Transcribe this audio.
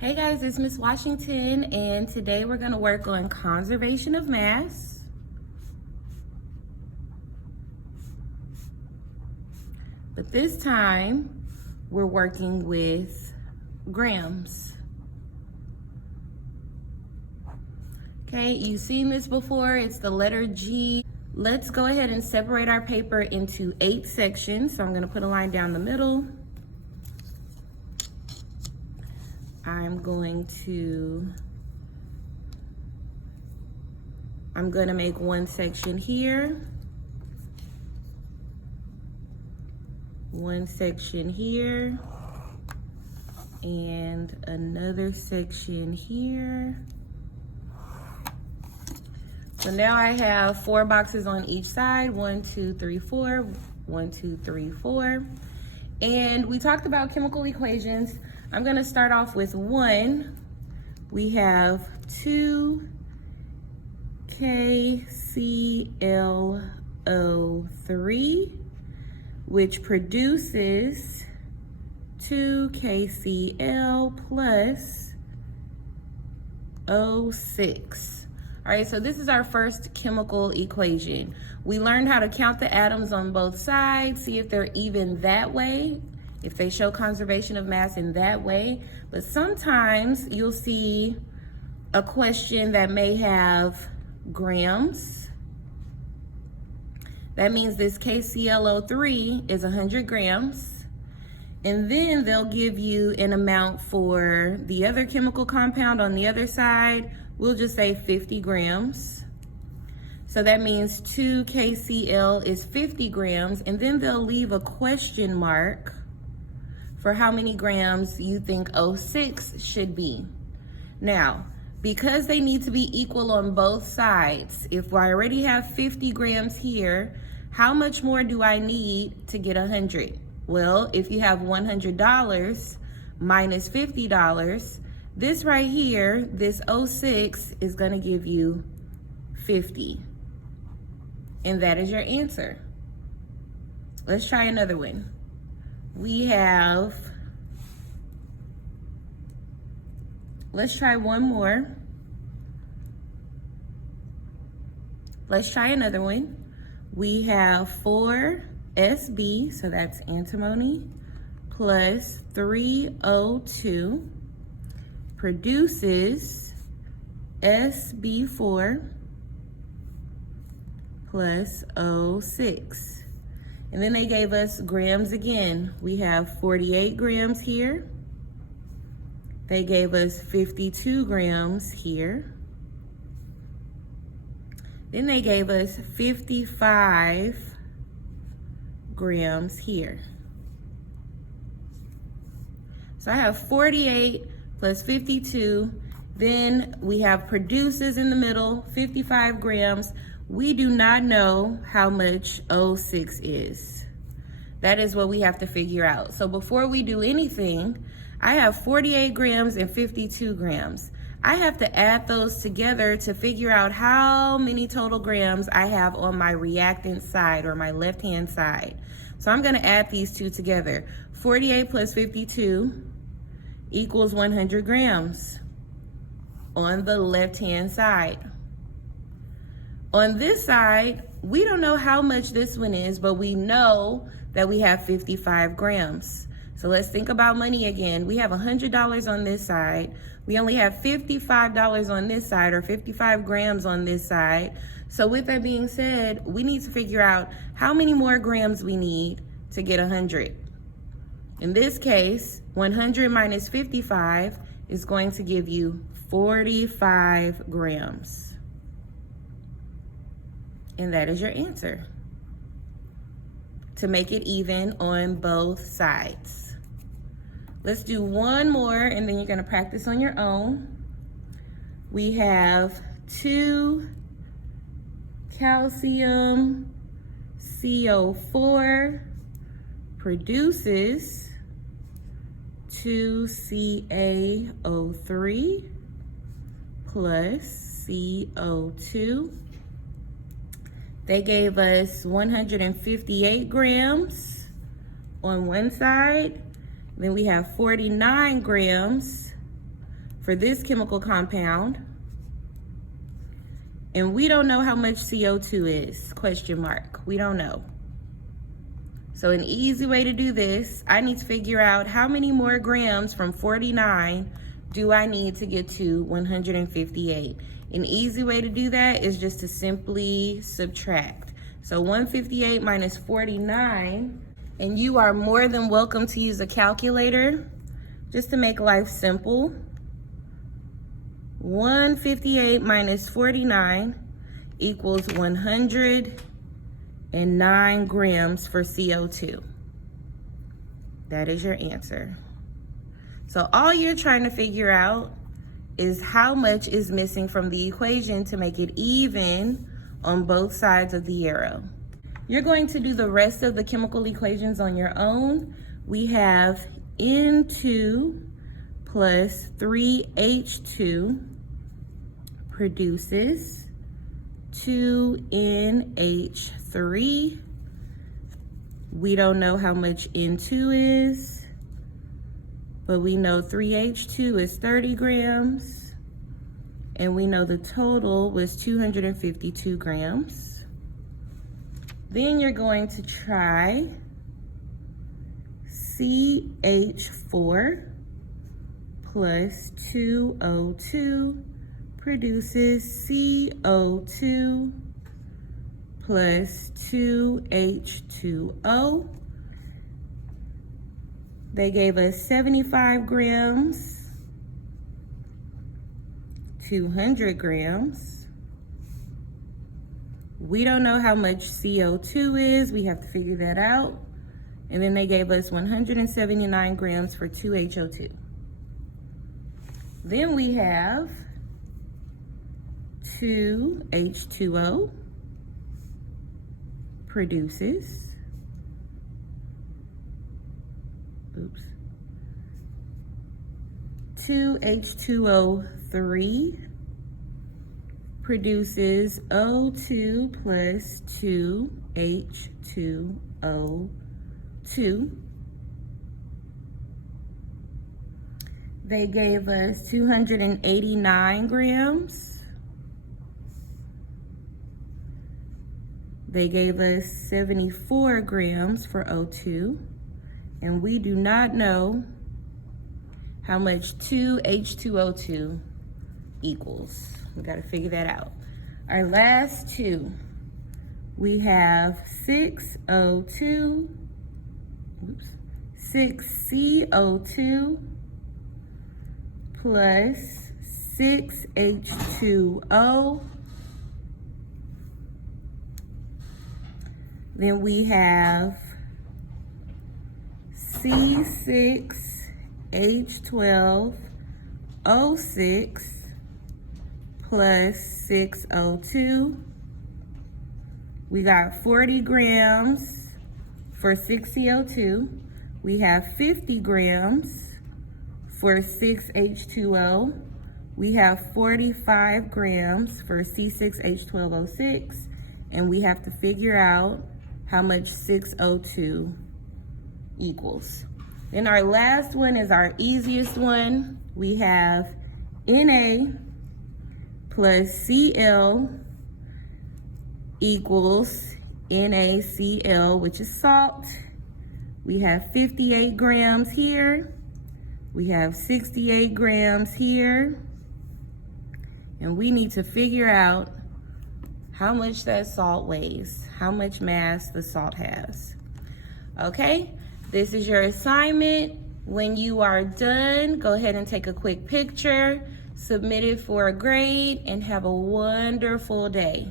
Hey guys, it's Miss Washington, and today we're going to work on conservation of mass. But this time, we're working with grams. Okay, you've seen this before. It's the letter G. Let's go ahead and separate our paper into 8 sections. So I'm going to put a line down the middle. I'm going to make one section here, one section here, and another section here. So now I have 4 boxes on each side, 1, 2, 3, 4, 1, 2, 3, 4. And we talked about chemical equations. I'm gonna start off with 1. We have 2KClO3, which produces 2KCl plus O6. All right, so this is our first chemical equation. We learned how to count the atoms on both sides, see if they're even that way, if they show conservation of mass in that way. But sometimes you'll see a question that may have grams. That means this KClO3 is 100 grams. And then they'll give you an amount for the other chemical compound on the other side. We'll just say 50 grams. So that means 2KCl is 50 grams, and then they'll leave a question mark for how many grams you think O6 should be. Now, because they need to be equal on both sides, if I already have 50 grams here, how much more do I need to get 100? Well, if you have $100 minus $50, this right here, this O6 is gonna give you 50. And that is your answer. Let's try another one. Let's try one more. Let's try another one. We have 4SB, so that's antimony, plus 3O2 produces SB4 plus O6. And then they gave us grams again. We have 48 grams here. They gave us 52 grams here. Then they gave us 55 grams here. So I have 48 plus 52. Then we have produces in the middle, 55 grams. We do not know how much O6 is. That is what we have to figure out. So before we do anything, I have 48 grams and 52 grams. I have to add those together to figure out how many total grams I have on my reactant side or my left-hand side. So I'm gonna add these two together. 48 plus 52 equals 100 grams on the left-hand side. On this side, we don't know how much this one is, but we know that we have 55 grams. So let's think about money again. We have $100 on this side. We only have $55 on this side, or 55 grams on this side. So with that being said, we need to figure out how many more grams we need to get 100. In this case, 100 minus 55 is going to give you 45 grams. And that is your answer, to make it even on both sides. Let's do one more, and then you're gonna practice on your own. We have 2 calcium CO4 produces 2 CaO3 plus CO2. They gave us 158 grams on one side. Then we have 49 grams for this chemical compound. And we don't know how much CO2 is, question mark. We don't know. So an easy way to do this, I need to figure out how many more grams from 49 do I need to get to 158. An easy way to do that is just to simply subtract. So 158 minus 49, and you are more than welcome to use a calculator just to make life simple. 158 minus 49 equals 109 grams for CO2. That is your answer. So all you're trying to figure out is how much is missing from the equation to make it even on both sides of the arrow. You're going to do the rest of the chemical equations on your own. We have N2 plus 3H2 produces 2NH3. We don't know how much N2 is, but we know 3H2 is 30 grams, and we know the total was 252 grams. Then you're going to try CH4 plus 2O2 produces CO2 plus 2H2O. They gave us 75 grams, 200 grams. We don't know how much CO2 is. We have to figure that out. And then they gave us 179 grams for 2HO2. Then we have 2H2O produces 2H2O3 produces O2 plus 2H2O2. They gave us 289 grams. They gave us 74 grams for O2. And we do not know how much 2H2O2 equals. We gotta figure that out. Our last two, we have 6CO2 plus 6H2O. Then we have C6H12O6 plus 6O2. We got 40 grams for 6CO2. We have 50 grams for 6H2O. We have 45 grams for C6H12O6. And we have to figure out how much 6O2 equals. Then our last one is our easiest one. We have Na plus Cl equals NaCl, which is salt. We have 58 grams here. We have 68 grams here. And we need to figure out how much that salt weighs, how much mass the salt has. Okay, this is your assignment. When you are done, go ahead and take a quick picture, submit it for a grade, and have a wonderful day.